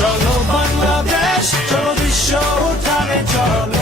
চলো বাংলাদেশ চলো বিশ্ব উঠানে চলো।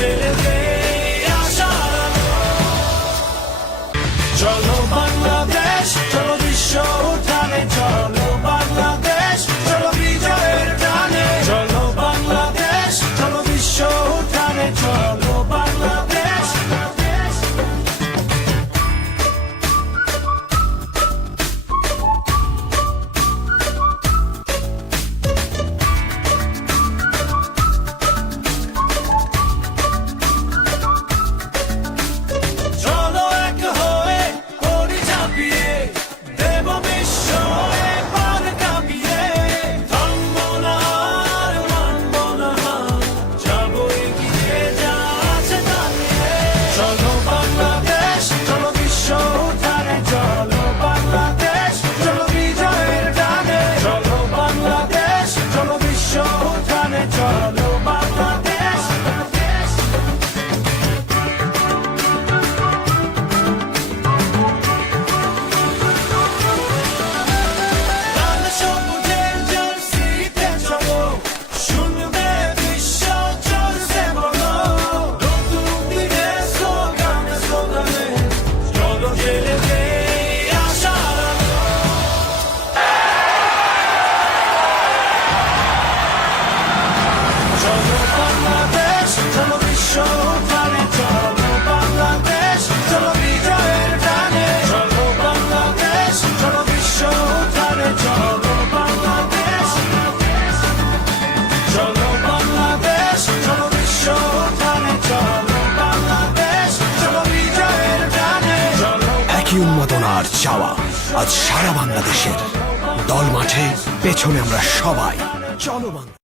Yeah. আর চাওয়া। আজ সারা বাংলাদেশের দল মাঠে পেছনে আমরা সবাই। চলো বাংলা